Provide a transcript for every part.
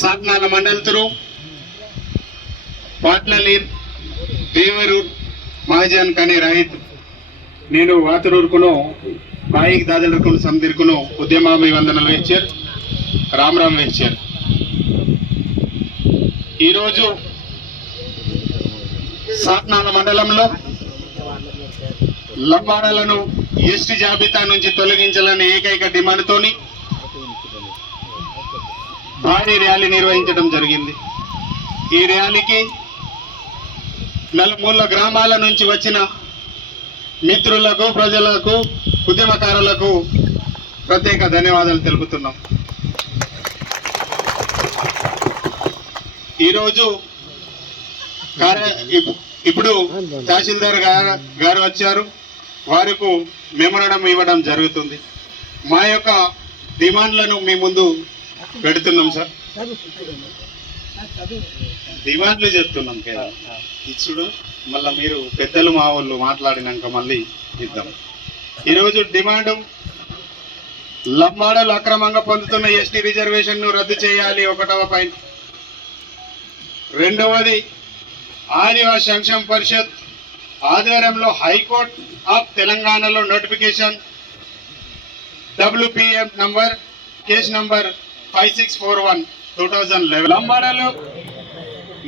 सातनाल मंडलतरू पाटलीर देवरूर महाजन कने रहित నేను వాతరూరుకును బాయికి దాదలకును సందిర్కును ఉద్యమాభివందనలు ఇచ్చారు రామరామ్ ఇచ్చారు. ఈరోజు సాత్నాల మండలంలో లంబాడలను ఎస్టీ జాబితా నుంచి తొలగించాలనే ఏకైక డిమాండ్తోని భారీ ర్యాలీ నిర్వహించడం జరిగింది. ఈ ర్యాలీకి నలుమూల గ్రామాల నుంచి వచ్చిన మిత్రులకు ప్రజలకు ఉద్యమకారులకు ప్రత్యేక ధన్యవాదాలు తెలుపుతున్నాం. ఈరోజు ఇప్పుడు తహసీల్దార్ గారు వచ్చారు, వారికి మెమోరాండం ఇవ్వడం జరుగుతుంది. మా యొక్క డిమాండ్లను మీ ముందు పెడుతున్నాం సార్. డిమాండ్లు చెప్తున్నాం కదా ఇచ్చుడు, మళ్ళీ మీరు పెద్దలు మా వాళ్ళు మాట్లాడినాక మళ్ళీ ఇద్దాం. ఈరోజు డిమాండ్ లంబాడలు అక్రమంగా పొందుతున్న ఎస్టీ రిజర్వేషన్ను రద్దు చేయాలి, 1వ పాయింట్. రెండవది ఆదివాసీ సంక్షేమ పరిషత్ ఆధ్వర్యంలో హైకోర్టు ఆఫ్ తెలంగాణలో notification WPM number case number 5641/2011 లంబాడలు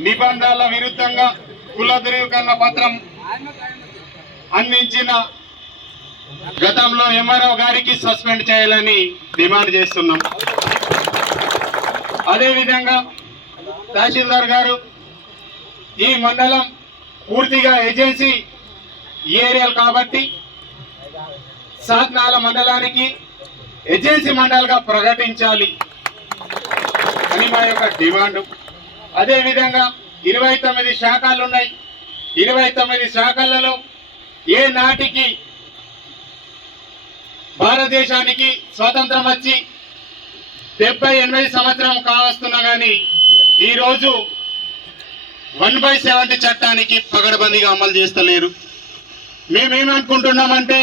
నిబంధనల విరుద్ధంగా కుల ధృవీకరణ పత్రం అందించిన గతంలో ఎంఆర్ఓ గారికి సస్పెండ్ చేయాలని డిమాండ్ చేస్తున్నాం. అదేవిధంగా తహసీల్దార్ గారు ఈ మండలం పూర్తిగా ఏజెన్సీ ఏరియాలు కాబట్టి సాత్నాల మండలానికి ఏజెన్సీ మండల్గా ప్రకటించాలి అని మా యొక్క డిమాండ్. అదేవిధంగా 29 శాఖలు ఉన్నాయి. 29 శాఖలలో ఏ నాటికి భారతదేశానికి స్వాతంత్రం వచ్చి 78 సంవత్సరం కావస్తున్నా కానీ ఈరోజు 1/70 చట్టానికి పగడబందీగా అమలు చేస్తలేరు. మేమేమనుకుంటున్నామంటే